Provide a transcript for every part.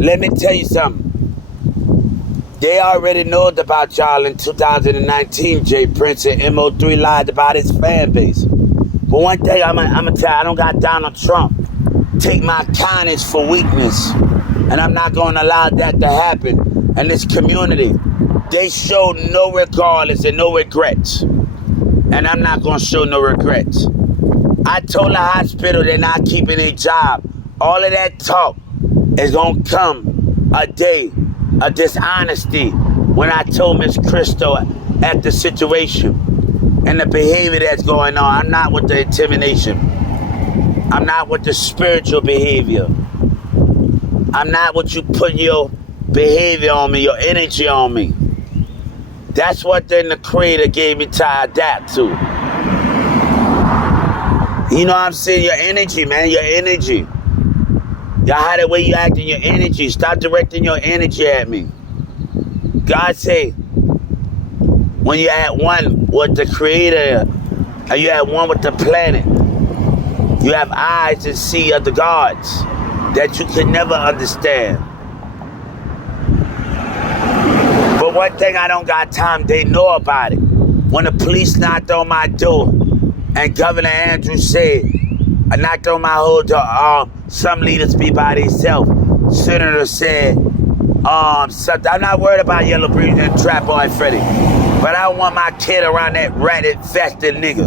Let me tell you something. They already know about y'all in 2019. Jay Prince and MO3 lied about his fan base. But one thing I'm gonna tell you, I don't got Donald Trump take my kindness for weakness. And I'm not gonna allow that to happen in this community. They show no regardless and no regrets. And I'm not gonna show no regrets. I told the hospital they're not keeping their job. All of that talk is gonna come a day of dishonesty when I told Miss Crystal at the situation and the behavior that's going on. I'm not with the intimidation. I'm not with the spiritual behavior. I'm not with you putting your behavior on me, your energy on me. That's what then the Creator gave me to adapt to. You know what I'm saying? Your energy, man, your energy. Y'all how the way you act in your energy. Stop directing your energy at me. God say, when you're at one with the Creator, and you're at one with the planet, you have eyes to see other gods that you can never understand. But one thing I don't got time, they know about it. When the police knocked on my door, and Governor Andrews said, I knocked on my whole door, some leaders be by themselves. Senator said, something. I'm not worried about Yellow Breeze and Trap Boy Freddy, but I don't want my kid around that rat-infested nigga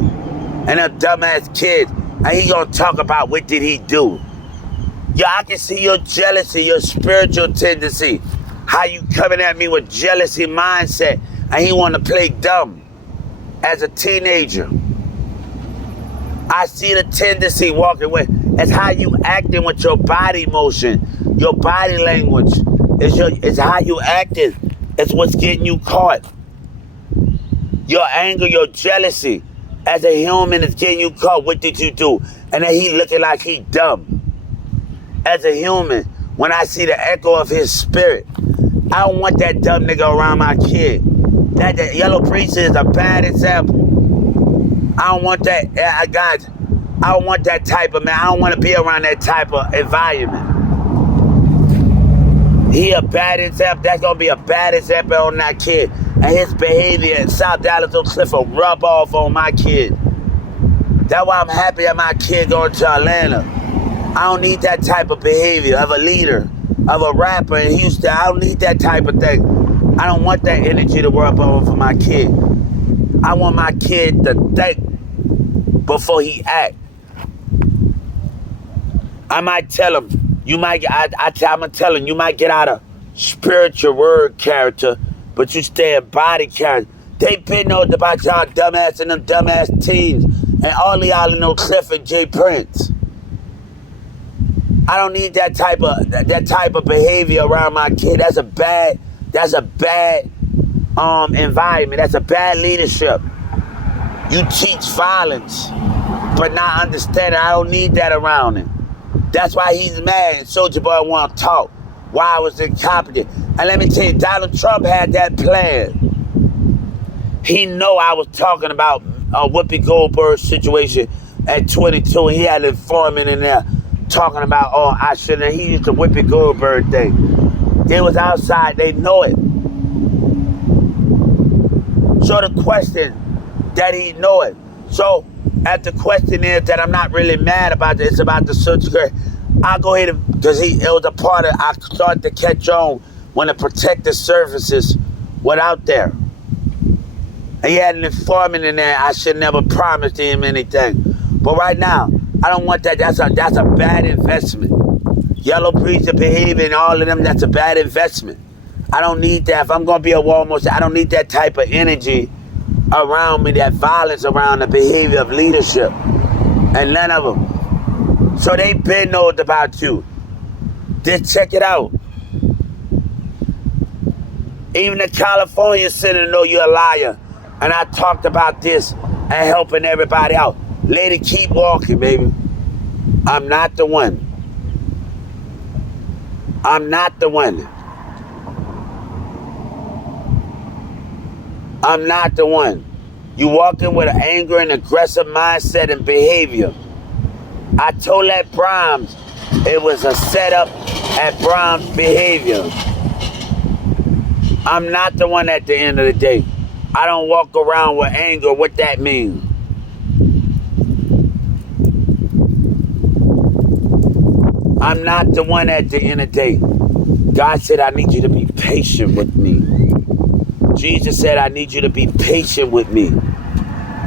and them dumbass kids, and he gonna talk about what did he do. Yeah, I can see your jealousy, your spiritual tendency, how you coming at me with jealousy mindset, and he want to play dumb as a teenager. I see the tendency walking with. It's how you acting with your body motion, your body language. It's how you acting. It's what's getting you caught. Your anger, your jealousy, as a human is getting you caught. What did you do? And then he looking like he dumb. As a human, when I see the echo of his spirit, I don't want that dumb nigga around my kid. That Yellow Priest is a bad example. I don't want that. I don't want that type of man. I don't want to be around that type of environment. He a bad example. That's gonna be a bad example on that kid, and his behavior in South Dallas Oak Cliff will rub off on my kid. That's why I'm happy that my kid going to Atlanta. I don't need that type of behavior of a leader, of a rapper in Houston. I don't need that type of thing. I don't want that energy to rub off for my kid. I want my kid to think before he act. I might tell him, I'm gonna tell him, you might get out of spiritual word character, but you stay in body character. They been know about y'all dumbass and them dumbass teens, and all of y'all know Cliff and Jay Prince. I don't need that type of behavior around my kid. That's a bad environment. That's a bad leadership. You teach violence, but not understanding. I don't need that around him. That's why he's mad and Soulja Boy want to talk. Why I was incompetent. And let me tell you, Donald Trump had that plan. He know I was talking about a Whoopi Goldberg situation at 22, and he had an informant in there talking about, I shouldn't. He used the Whoopi Goldberg thing. They was outside. They know it. So the question that he know it. So at the question is that I'm not really mad about this. It's about the social security. I'll go ahead and, because it was a part of, I started to catch on when the protective services went out there. And he had an informant in there. I should never promise him anything. But right now, I don't want that. That's a bad investment. Yellow Breeze behavior and all of them, that's a bad investment. I don't need that. If I'm going to be a Walmart, I don't need that type of energy around me, that violence around the behavior of leadership. And none of them. So they been known about you. Just check it out. Even the California senator know you're a liar. And I talked about this and helping everybody out. Lady, keep walking, baby. I'm not the one. I'm not the one. I'm not the one. You walking with an anger and aggressive mindset and behavior. I told that Brahms it was a setup at Brown's behavior. I'm not the one at the end of the day. I don't walk around with anger. What that means? I'm not the one at the end of the day. God said, I need you to be patient with me. Jesus said, I need you to be patient with me.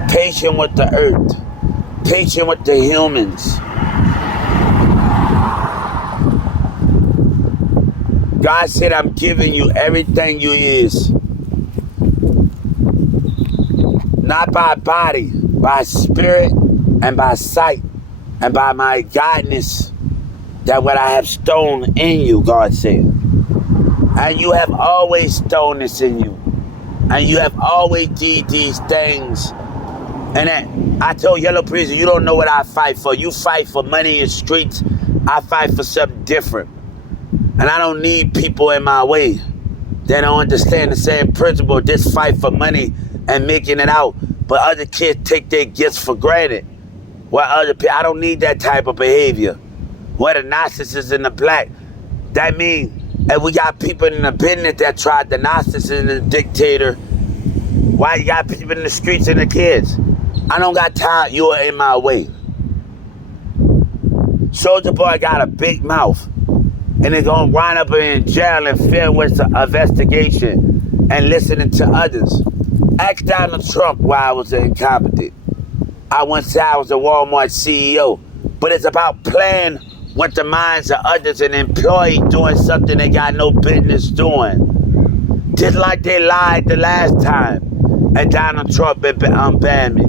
Patient with the earth. Patient with the humans. God said, I'm giving you everything you is. Not by body, by spirit, and by sight, and by my guidance, that what I have stolen in you, God said. And you have always stolen this in you. And you have always did these things. And I told Yellow Priest, you don't know what I fight for. You fight for money in the streets. I fight for something different. And I don't need people in my way. They don't understand the same principle. This fight for money and making it out. But other kids take their gifts for granted. While other people, I don't need that type of behavior. Where the narcissists and the black. That means, and we got people in the business that tried the narcissist and the dictator. Why you got people in the streets and the kids? I don't got time. You are in my way. Soldier Boy got a big mouth. And they're going to wind up in jail and fail with the investigation and listening to others. Ask Donald Trump why I was incompetent. I once said I was a Walmart CEO. But it's about playing with the minds of others and employees doing something they got no business doing. Just like they lied the last time. And Donald Trump banned me.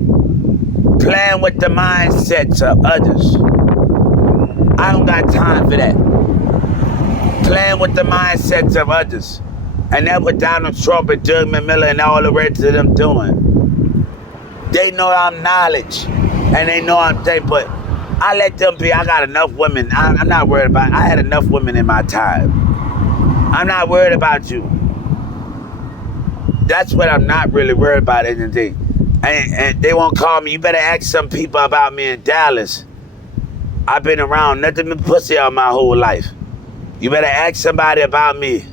Playing with the mindsets of others. I don't got time for that. Playing with the mindsets of others. And that's what Donald Trump and Doug McMillan and all the rest of them doing. They know I'm knowledge. And they know I'm thing, but I let them be. I got enough women. I'm not worried about it. I had enough women in my time. I'm not worried about you. That's what I'm not really worried about anything. And they won't call me. You better ask some people about me in Dallas. I've been around nothing but pussy all my whole life. You better ask somebody about me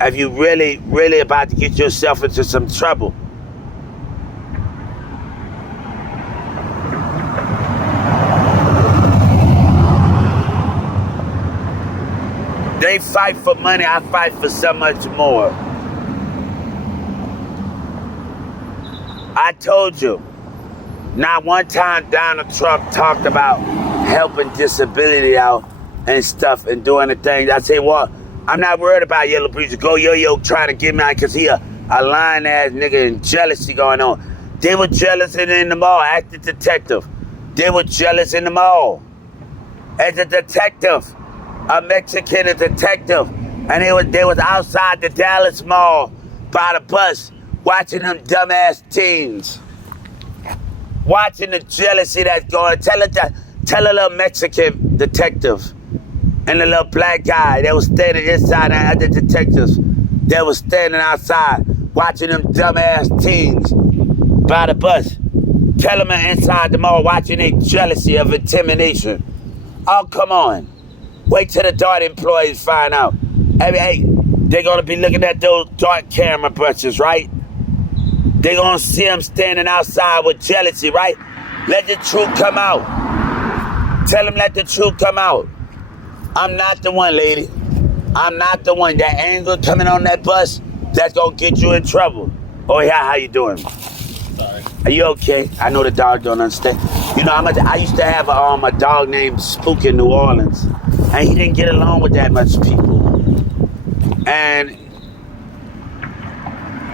if you really, really about to get yourself into some trouble. They fight for money, I fight for so much more. I told you, not one time Donald Trump talked about helping disability out and stuff and doing the things. I say, well, I'm not worried about Yellow Preacher. Go yo-yo trying to get me out because he a lying ass nigga and jealousy going on. They were jealous in the mall. Ask the detective. They were jealous in the mall. As a detective, a Mexican detective, and they was outside the Dallas Mall by the bus watching them dumbass teens. Watching the jealousy that's going. Tell a little Mexican detective and the little black guy that was standing inside, and other detectives that was standing outside watching them dumbass teens by the bus. Tell them inside the mall watching their jealousy of intimidation. Oh, come on. Wait till the DART employees find out. Hey, they're going to be looking at those DART camera brushes, right? They're going to see them standing outside with jealousy, right? Let the truth come out. Tell them let the truth come out. I'm not the one, lady. I'm not the one. That anger coming on that bus, that's going to get you in trouble. Oh, yeah, how you doing? Sorry. Are you okay? I know the dog don't understand. You know, I used to have a dog named Spook in New Orleans. And he didn't get along with that much people. And